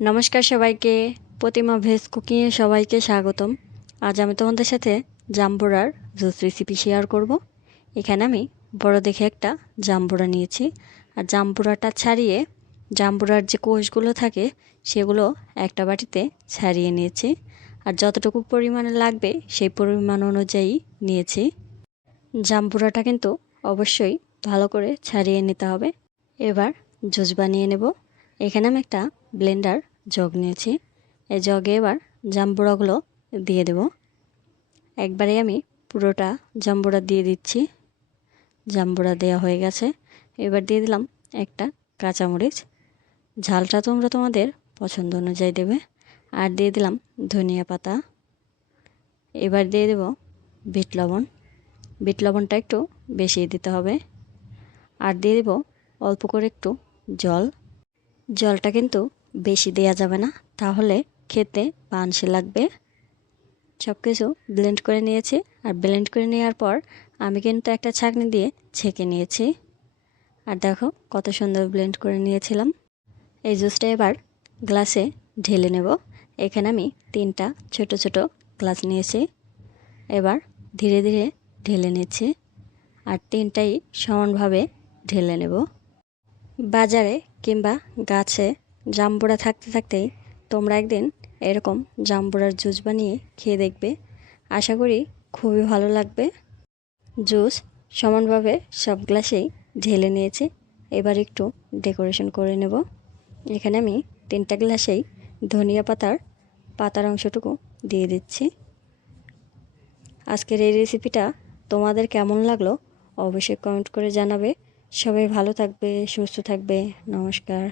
নমস্কার সবাইকে, প্রতিমা ভেজ কুকিংয়ে সবাইকে স্বাগতম। আজ আমি তোমাদের সাথে জাম্বুরার জুস রেসিপি শেয়ার করব। এখানে আমি বড় দেখে একটা জাম্বুরা নিয়েছি, আর জাম্বুরাটা ছাড়িয়ে জাম্বুরার যে কোষগুলো থাকে সেগুলো একটা বাটিতে ছাড়িয়ে নিয়েছি, আর যতটুকু পরিমাণে লাগবে সেই পরিমাণ অনুযায়ী নিয়েছি। জাম্বুরাটা কিন্তু অবশ্যই ভালো করে ছাড়িয়ে নিতে হবে। এবার জুস বানিয়ে নেব। এখানে আমি একটা ব্লেন্ডার জগ নিয়েছি। এই জগে এবার জাম্বুরাগুলো দিয়ে দেব। একবারে আমি পুরোটা জাম্বুরা দিয়ে দিচ্ছি। জাম্বুরা দেওয়া হয়ে গেছে। এবার দিয়ে দিলাম একটা কাঁচামরিচ। ঝালটা তোমরা তোমাদের পছন্দ অনুযায়ী দেবে। আর দিয়ে দিলাম ধনিয়া পাতা। এবার দিয়ে দেব বিট লবণ। বিট লবণটা একটু বেশি দিতে হবে। আর দিয়ে দেব অল্প করে একটু জল। জলটা কিন্তু বেশি দেয়া যাবে না, তাহলে খেতে পানসে লাগবে। সব কিছু ব্লেন্ড করে নিয়েছি, আর ব্লেন্ড করে নেওয়ার পর আমি কিন্তু একটা ছাঁকনি দিয়ে ছেঁকে নিয়েছি। আর দেখো কত সুন্দর ব্লেন্ড করে নিয়েছিলাম। এই জুসটা এবার গ্লাসে ঢেলে নেব। এখানে আমি 3টা ছোট ছোট গ্লাস নিয়েছি। এবার ধীরে ধীরে ঢেলে নিচ্ছি, আর 3টাই সমানভাবে ঢেলে নেব। বাজারে কিংবা গাছে জাম্বুরা থাকতে থাকতেই তোমরা একদিন এরকম জাম্বুরার জুস বানিয়ে খেয়ে দেখবে। আশা করি খুবই ভালো লাগবে। জুস সমানভাবে সব গ্লাসেই ঢেলে নিয়েছি। এবার একটু ডেকোরেশন করে নেব। এখানে আমি 3টা গ্লাসেই ধনিয়া পাতার অংশটুকু দিয়ে দিচ্ছি। আজকের এই রেসিপিটা তোমাদের কেমন লাগলো অবশ্যই কমেন্ট করে জানাবে। সবাই ভালো থাকবে, সুস্থ থাকবে। নমস্কার।